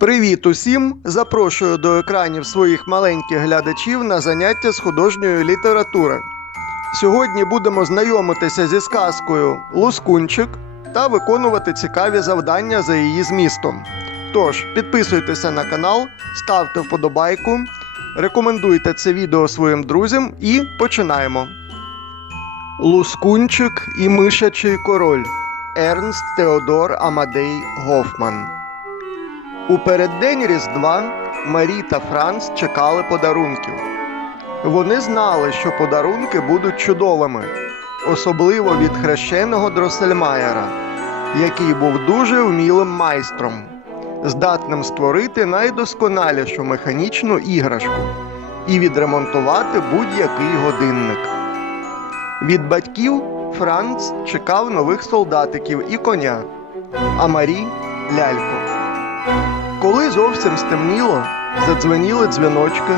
Привіт усім! Запрошую до екранів своїх маленьких глядачів на заняття з художньої літератури. Сьогодні будемо знайомитися зі сказкою Лускунчик та виконувати цікаві завдання за її змістом. Тож, підписуйтеся на канал, ставте вподобайку, рекомендуйте це відео своїм друзям і починаємо. Лускунчик і мишачий король Ернст Теодор Амадей Гофман. У переддень Різдва Марі та Франц чекали подарунків. Вони знали, що подарунки будуть чудовими, особливо від хрещеного Дроссельмаєра, який був дуже вмілим майстром, здатним створити найдосконалішу механічну іграшку і відремонтувати будь-який годинник. Від батьків Франц чекав нових солдатиків і коня, а Марі ляльку. Коли зовсім стемніло, задзвеніли дзвіночки,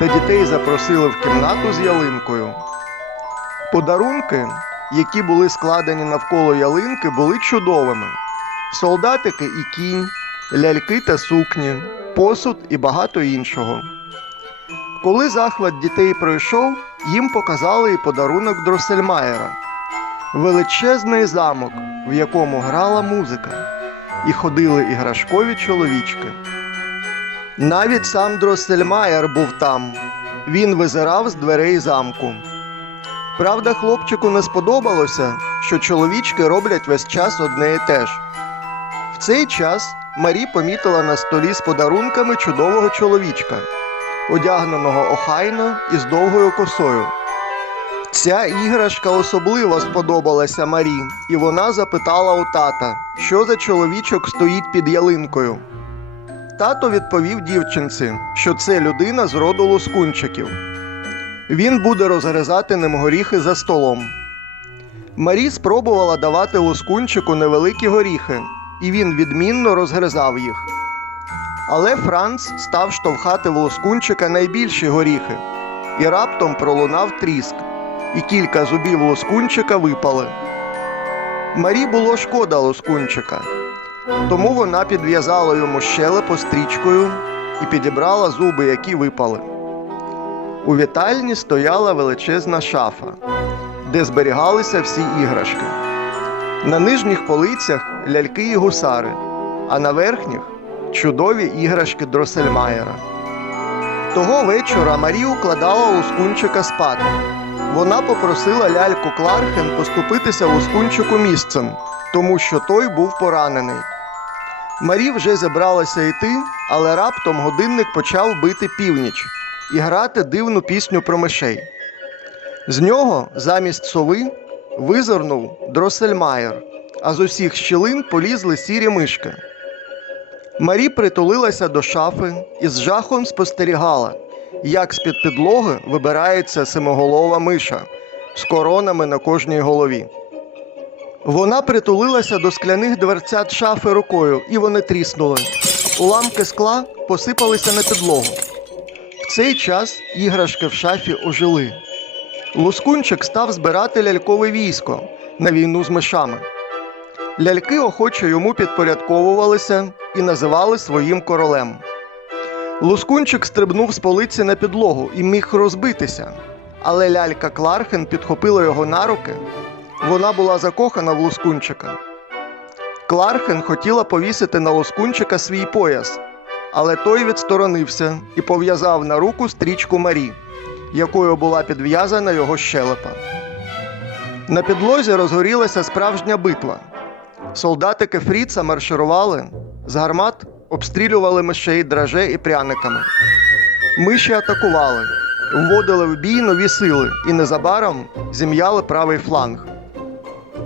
та дітей запросили в кімнату з ялинкою. Подарунки, які були складені навколо ялинки, були чудовими: солдатики і кінь, ляльки та сукні, посуд і багато іншого. Коли захват дітей пройшов, їм показали і подарунок Дроссельмаєра величезний замок, в якому грала музика і ходили іграшкові чоловічки. Навіть сам Дроссельмаєр був там. Він визирав з дверей замку. Правда, хлопчику не сподобалося, що чоловічки роблять весь час одне і те ж. В цей час Марі помітила на столі з подарунками чудового чоловічка, одягненого охайно і з довгою косою. Ця іграшка особливо сподобалася Марі, і вона запитала у тата, що за чоловічок стоїть під ялинкою. Тато відповів дівчинці, що це людина з роду лускунчиків. Він буде розгризати ним горіхи за столом. Марі спробувала давати лускунчику невеликі горіхи, і він відмінно розгризав їх. Але Франц став штовхати в лускунчика найбільші горіхи, і раптом пролунав тріск і кілька зубів лоскунчика випали. Марі було шкода лоскунчика, тому вона підв'язала йому щелепу стрічкою і підібрала зуби, які випали. У вітальні стояла величезна шафа, де зберігалися всі іграшки. На нижніх полицях ляльки і гусари, а на верхніх чудові іграшки Дроссельмаєра. Того вечора Марі укладала лоскунчика спати. Вона попросила ляльку Клархен поступитися Лускунчику місцем, тому що той був поранений. Марі вже зібралася йти, але раптом годинник почав бити північ і грати дивну пісню про мишей. З нього замість сови визирнув Дроссельмаєр, а з усіх щілин полізли сірі мишки. Марі притулилася до шафи і з жахом спостерігала, як з-під підлоги вибирається семиголова миша з коронами на кожній голові. Вона притулилася до скляних дверцят шафи рукою, і вони тріснули. Уламки скла посипалися на підлогу. В цей час іграшки в шафі ожили. Лускунчик став збирати лялькове військо на війну з мишами. Ляльки охоче йому підпорядковувалися і називали своїм королем. Лускунчик стрибнув з полиці на підлогу і міг розбитися. Але лялька Клархен підхопила його на руки. Вона була закохана в Лускунчика. Клархен хотіла повісити на Лускунчика свій пояс, але той відсторонився і пов'язав на руку стрічку Марі, якою була підв'язана його щелепа. На підлозі розгорілася справжня битва. Солдатики Фріца марширували, з гармат обстрілювали мишей драже і пряниками. Миші атакували, вводили в бій нові сили і незабаром зім'яли правий фланг.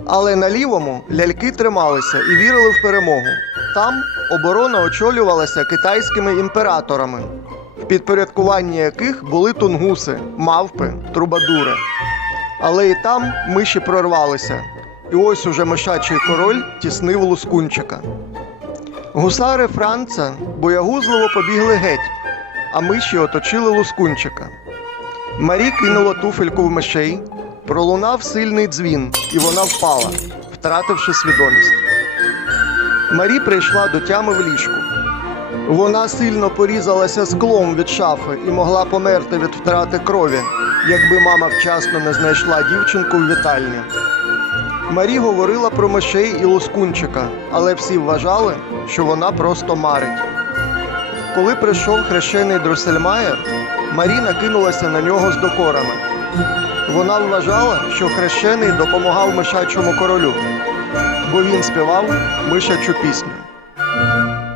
Але на лівому ляльки трималися і вірили в перемогу. Там оборона очолювалася китайськими імператорами, в підпорядкуванні яких були тунгуси, мавпи, трубадури. Але і там миші прорвалися, і ось уже мишачий король тіснив лускунчика. Гусари Франца боягузливо побігли геть, а миші оточили лускунчика. Марі кинула туфельку в мишей, пролунав сильний дзвін, і вона впала, втративши свідомість. Марі прийшла до тями в ліжку. Вона сильно порізалася склом від шафи і могла померти від втрати крові, якби мама вчасно не знайшла дівчинку в вітальні. Марі говорила про мишей і лускунчика, але всі вважали, що вона просто марить. Коли прийшов хрещений Дроссельмаєр, Марі накинулася на нього з докорами. Вона вважала, що хрещений допомагав мишачому королю, бо він співав мишачу пісню.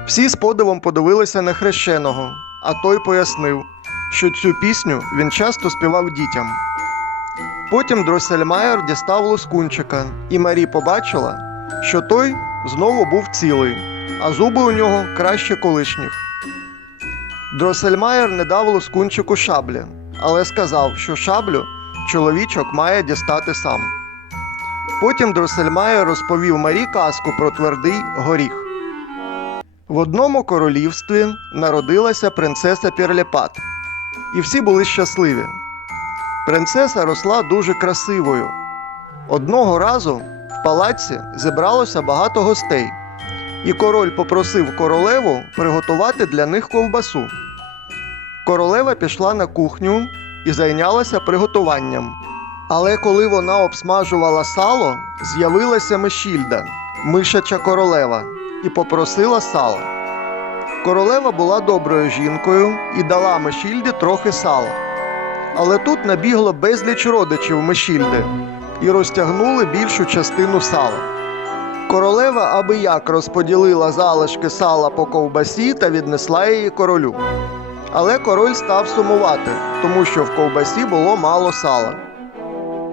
Всі з подивом подивилися на хрещеного, а той пояснив, що цю пісню він часто співав дітям. Потім Дроссельмаєр дістав лускунчика, і Марі побачила, що той знову був цілий, а зуби у нього краще колишніх. Дроссельмаєр не дав лускунчику шаблі, але сказав, що шаблю чоловічок має дістати сам. Потім Дроссельмаєр розповів Марі казку про твердий горіх. В одному королівстві народилася принцеса Пірліпат, і всі були щасливі. Принцеса росла дуже красивою. Одного разу в палаці зібралося багато гостей, і король попросив королеву приготувати для них ковбасу. Королева пішла на кухню і зайнялася приготуванням. Але коли вона обсмажувала сало, з'явилася Мешільда, мишача королева, і попросила сала. Королева була доброю жінкою і дала Мешільді трохи сала. Але тут набігло безліч родичів Мешільди і розтягнули більшу частину сала. Королева аби як розподілила залишки сала по ковбасі та віднесла її королю. Але король став сумувати, тому що в ковбасі було мало сала.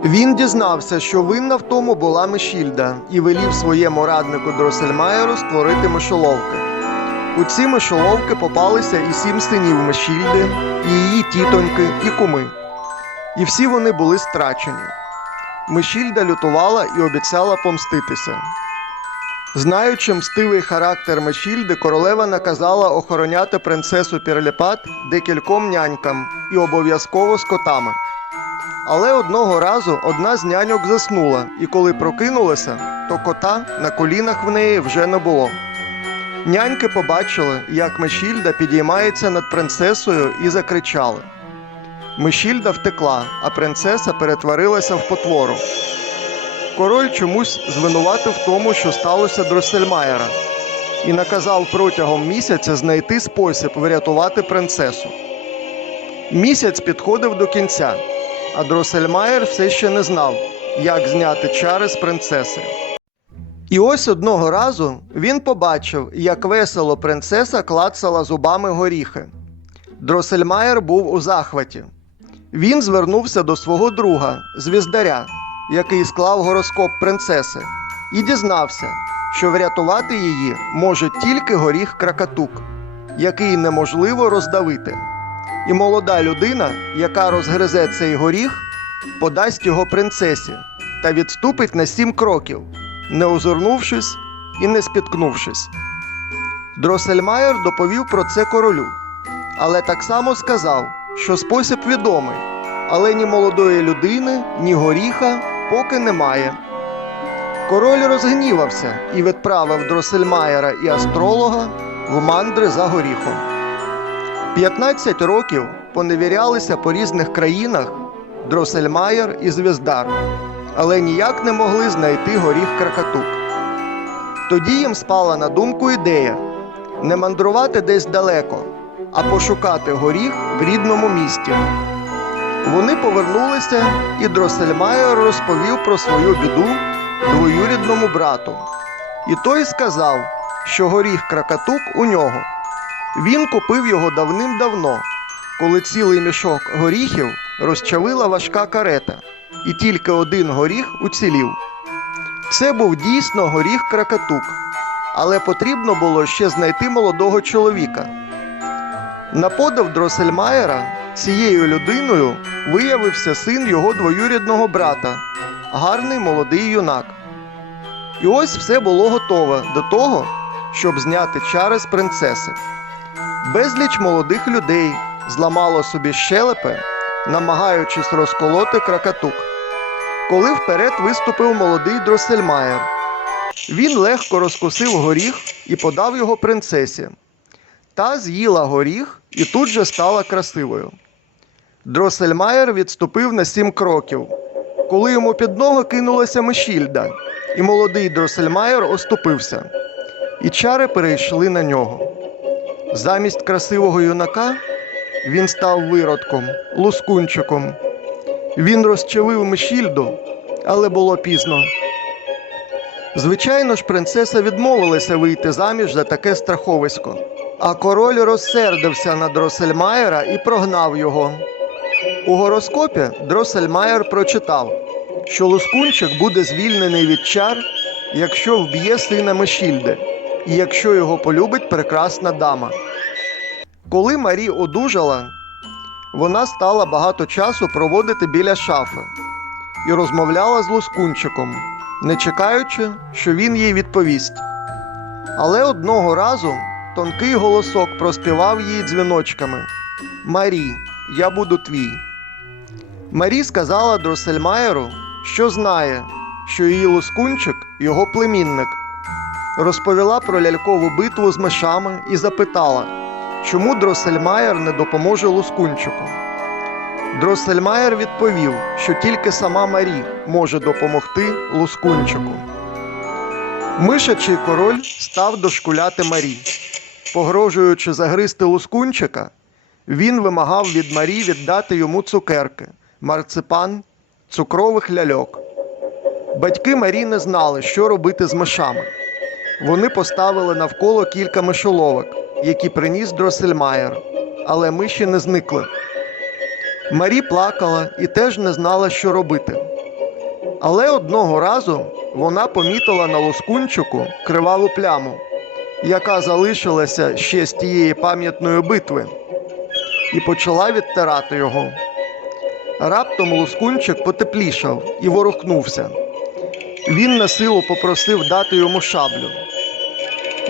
Він дізнався, що винна в тому була Мешільда, і велів своєму раднику Дроссельмаєру створити мишоловки. У ці мишоловки попалися і сім синів Мешільди, і її тітоньки, і куми. І всі вони були страчені. Мешільда лютувала і обіцяла помститися. Знаючи мстивий характер Мешільди, королева наказала охороняти принцесу Пірліпат декільком нянькам і обов'язково з котами. Але одного разу одна з няньок заснула, і коли прокинулася, то кота на колінах в неї вже не було. Няньки побачили, як Мешільда підіймається над принцесою і закричали. Мешільда втекла, а принцеса перетворилася в потвору. Король чомусь звинуватив тому, що сталося Дроссельмаєра, і наказав протягом місяця знайти спосіб врятувати принцесу. Місяць підходив до кінця, а Дроссельмаєр все ще не знав, як зняти чари з принцеси. І ось одного разу він побачив, як весело принцеса клацала зубами горіхи. Дроссельмаєр був у захваті. Він звернувся до свого друга, звіздаря, який склав гороскоп принцеси, і дізнався, що врятувати її може тільки горіх кракатук, який неможливо роздавити. І молода людина, яка розгризе цей горіх, подасть його принцесі та відступить на сім кроків, не озирнувшись і не спіткнувшись. Дроссельмаєр доповів про це королю, але так само сказав, що спосіб відомий, але ні молодої людини, ні горіха поки немає. Король розгнівався і відправив Дроссельмаєра і астролога в мандри за горіхом. 15 років поневірялися по різних країнах Дроссельмаєр і Звіздар, але ніяк не могли знайти горіх Кракатук. Тоді їм спала на думку ідея не мандрувати десь далеко, а пошукати горіх в рідному місті. Вони повернулися, і Дроссельмаєр розповів про свою біду двоюрідному брату. І той сказав, що горіх Кракатук у нього. Він купив його давним-давно, коли цілий мішок горіхів розчавила важка карета, і тільки один горіх уцілів. Це був дійсно горіх Кракатук, але потрібно було ще знайти молодого чоловіка. На подив Дроссельмаєра цією людиною виявився син його двоюрідного брата, гарний молодий юнак. І ось все було готове до того, щоб зняти чари з принцеси. Безліч молодих людей зламало собі щелепи, намагаючись розколоти кракатук. Коли вперед виступив молодий Дроссельмаєр, він легко розкусив горіх і подав його принцесі. Та з'їла горіх і тут же стала красивою. Дросельмаєр відступив на сім кроків, коли йому під ноги кинулася Мешільда, і молодий Дросельмаєр оступився, і чари перейшли на нього. Замість красивого юнака він став виродком, лускунчиком. Він розчавив Мешільду, але було пізно. Звичайно ж, принцеса відмовилася вийти заміж за таке страховисько. А король розсердився на Дросельмаєра і прогнав його. У гороскопі Дросельмаєр прочитав, що Лускунчик буде звільнений від чар, якщо вб'є сина Мешільди, і якщо його полюбить прекрасна дама. Коли Марі одужала, вона стала багато часу проводити біля шафи і розмовляла з Лускунчиком, не чекаючи, що він їй відповість. Але одного разу тонкий голосок проспівав їй дзвіночками Марі, я буду твій. Марі сказала Дросельмаєру, що знає, що її лускунчик його племінник. Розповіла про лялькову битву з мишами і запитала, чому Дросельмаєр не допоможе лускунчику. Дросельмаєр відповів, що тільки сама Марі може допомогти лускунчику. Мишачий король став дошкуляти Марі. Погрожуючи загризти лускунчика, він вимагав від Марі віддати йому цукерки, марципан, цукрових ляльок. Батьки Марі не знали, що робити з мишами. Вони поставили навколо кілька мишоловок, які приніс Дросельмаєр, але миші не зникли. Марі плакала і теж не знала, що робити. Але одного разу вона помітила на лускунчику криваву пляму, яка залишилася ще з тієї пам'ятної битви, і почала відтирати його. Раптом лускунчик потеплішав і ворухнувся. Він на силу попросив дати йому шаблю.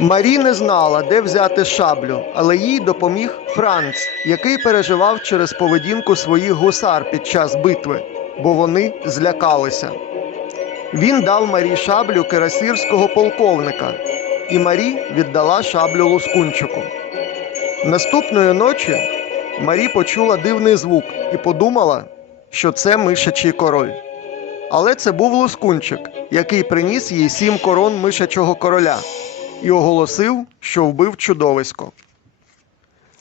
Марі не знала, де взяти шаблю, але їй допоміг Франц, який переживав через поведінку своїх гусар під час битви, бо вони злякалися. Він дав Марі шаблю керасирського полковника, і Марі віддала шаблю лускунчику. Наступної ночі Марі почула дивний звук і подумала, що це мишачий король. Але це був лускунчик, який приніс їй сім корон мишачого короля і оголосив, що вбив чудовисько.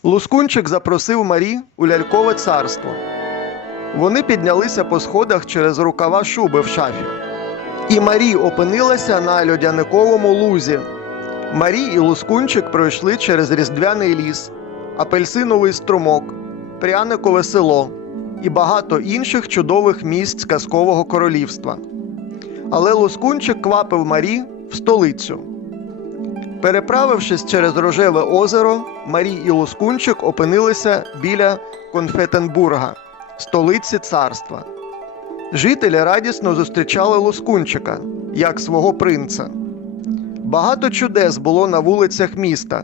Лускунчик запросив Марі у лялькове царство. Вони піднялися по сходах через рукава шуби в шафі. І Марі опинилася на льодяниковому лузі. Марі і Лускунчик пройшли через різдвяний ліс, апельсиновий струмок, пряникове село і багато інших чудових місць казкового королівства. Але Лускунчик квапив Марі в столицю. Переправившись через рожеве озеро, Марі і Лускунчик опинилися біля Конфетенбурга, столиці царства. Жителі радісно зустрічали Лускунчика як свого принца. Багато чудес було на вулицях міста,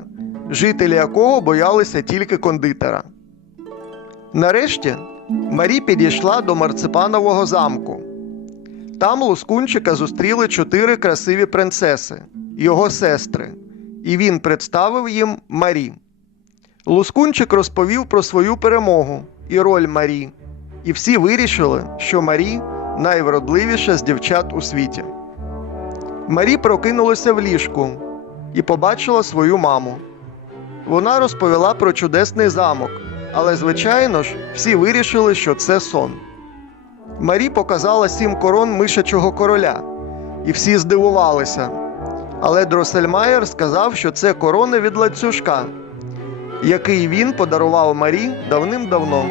жителі якого боялися тільки кондитера. Нарешті Марі підійшла до марципанового замку. Там Лускунчика зустріли чотири красиві принцеси, його сестри, і він представив їм Марі. Лускунчик розповів про свою перемогу і роль Марі, і всі вирішили, що Марі найвродливіша з дівчат у світі. Марі прокинулася в ліжку і побачила свою маму. Вона розповіла про чудесний замок, але, звичайно ж, всі вирішили, що це сон. Марі показала сім корон мишачого короля, і всі здивувалися. Але Дросельмаєр сказав, що це корони від ланцюжка, який він подарував Марі давним-давно.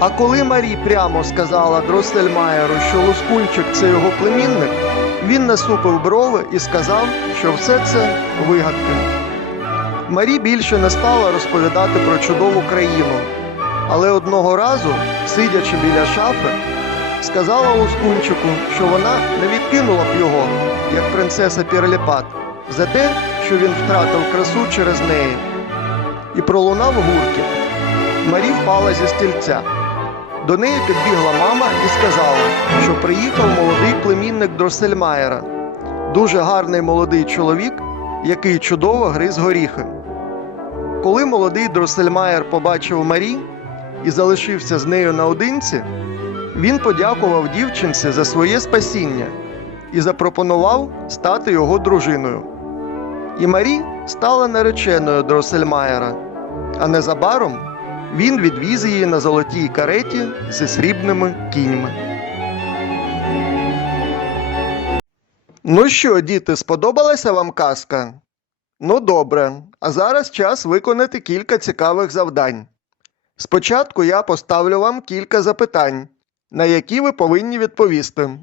А коли Марі прямо сказала Дросельмаєру, що Лускунчик це його племінник, він насупив брови і сказав, що все це вигадки. Марі більше не стала розповідати про чудову країну, але одного разу, сидячи біля шафи, сказала Лускунчику, що вона не відкинула б його, як принцеса Пірліпат, за те, що він втратив красу через неї. І пролунав гуркіт. Марі впала зі стільця. До неї підбігла мама і сказала, що приїхав молодий племінник Дросельмаєра, дуже гарний молодий чоловік, який чудово гриз горіхи. коли молодий Дроссельмаєр побачив Марі і залишився з нею наодинці, він подякував дівчинці за своє спасіння і запропонував стати його дружиною. І Марі стала нареченою Дроссельмаєра, а незабаром він відвіз її на золотій кареті зі срібними кіньми. Ну що, діти, сподобалася вам казка? Ну добре, а зараз час виконати кілька цікавих завдань. Спочатку я поставлю вам кілька запитань, на які ви повинні відповісти.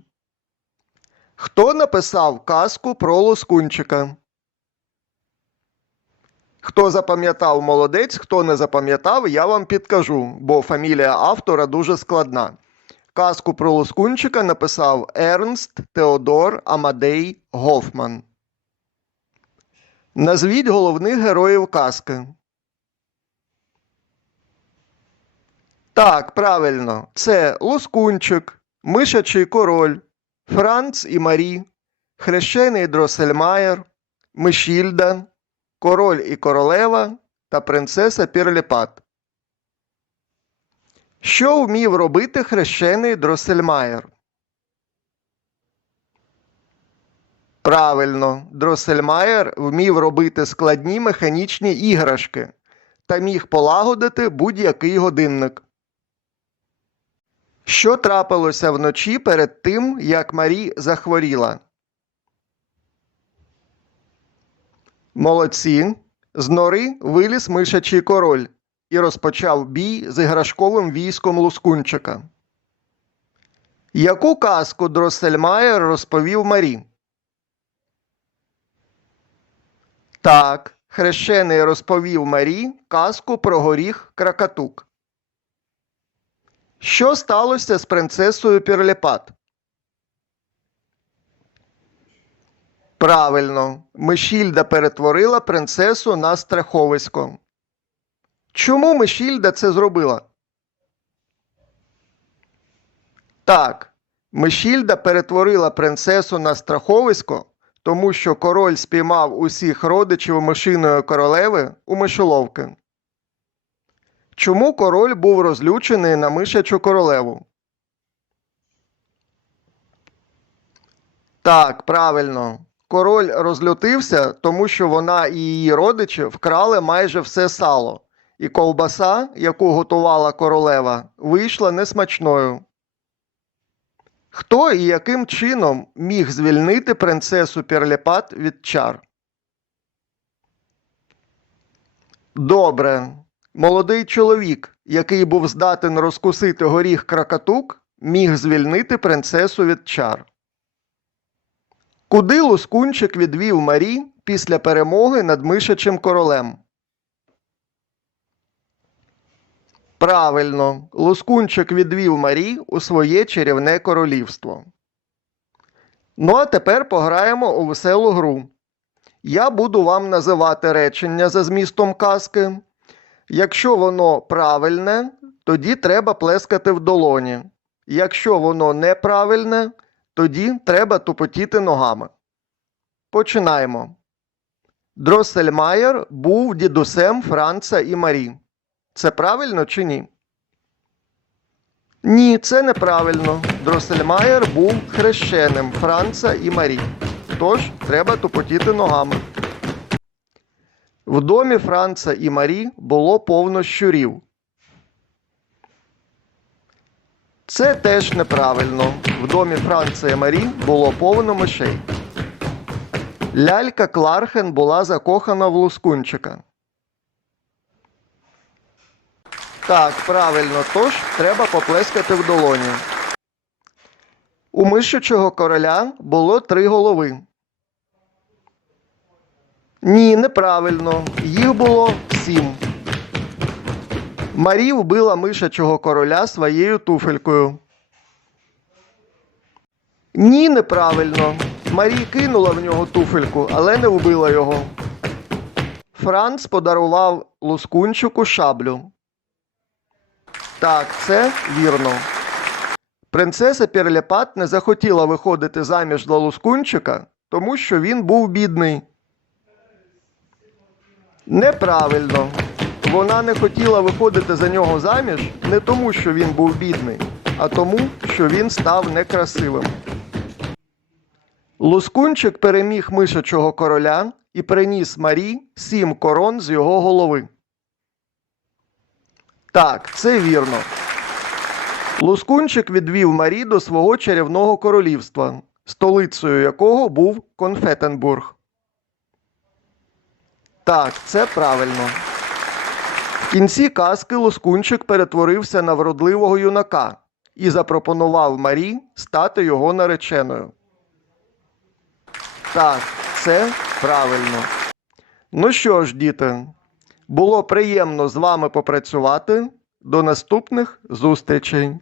Хто написав казку про лоскунчика? Хто запам'ятав молодець, хто не запам'ятав, я вам підкажу, бо фамілія автора дуже складна. Казку про лоскунчика написав Ернст Теодор Амадей Гофман. Назвіть головних героїв казки. Так, правильно. Це Лоскунчик, Мишачий король, Франц і Марі, Хрещений Дроссельмаєр, Мишільда, Король і королева та принцеса Пірліпат. Що вмів робити хрещений Дроссельмаєр? Правильно, Дроссельмаєр вмів робити складні механічні іграшки та міг полагодити будь-який годинник. Що трапилося вночі перед тим, як Марі захворіла? Молодці. З нори виліз мишачий король і розпочав бій з іграшковим військом Лускунчика. Яку казку Дроссельмаєр розповів Марі? Так, хрещений розповів Марі казку про горіх Кракатук. Що сталося з принцесою Пірліпат? Правильно, Мишільда перетворила принцесу на страховисько. Чому Мишільда це зробила? Так, Мишільда перетворила принцесу на страховисько, тому що король спіймав усіх родичів мишиної королеви у мишоловки. Чому король був розлючений на мишачу королеву? Так, правильно. Король розлютився, тому що вона і її родичі вкрали майже все сало, і ковбаса, яку готувала королева, вийшла несмачною. Хто і яким чином міг звільнити принцесу Перліпат від чар? Добре. Молодий чоловік, який був здатен розкусити горіх кракатук, міг звільнити принцесу від чар. Куди Лускунчик відвів Марі після перемоги над мишачим королем? Правильно, Лускунчик відвів Марі у своє чарівне королівство. Ну а тепер пограємо у веселу гру. Я буду вам називати речення за змістом казки. Якщо воно правильне, тоді треба плескати в долоні. Якщо воно неправильне, тоді треба тупотіти ногами. Починаємо. Дроссельмаєр був дідусем Франца і Марі. Це правильно чи ні? Ні, це неправильно. Дроссельмаєр був хрещеним Франца і Марі. Тож треба тупотіти ногами. В домі Франца і Марі було повно щурів. Це теж неправильно. В домі Франца і Марі було повно мишей. Лялька Клархен була закохана в Лускунчика. Так, правильно, тож треба поплескати в долоні. У мишучого короля було три голови. Ні, неправильно. Їх було сім. Марі вбила мишачого короля своєю туфелькою. Ні, неправильно. Марі кинула в нього туфельку, але не вбила його. Франц подарував Лускунчику шаблю. Так, це вірно. Принцеса Пірліпат не захотіла виходити заміж за Лускунчика, тому що він був бідний. Неправильно. Вона не хотіла виходити за нього заміж не тому, що він був бідний, а тому, що він став некрасивим. Лускунчик переміг мишачого короля і приніс Марі сім корон з його голови. Так, це вірно. Лускунчик відвів Марі до свого чарівного королівства, столицею якого був Конфетенбург. Так, це правильно. В кінці казки Лускунчик перетворився на вродливого юнака і запропонував Марі стати його нареченою. Так, це правильно. Ну що ж, діти, було приємно з вами попрацювати. До наступних зустрічей!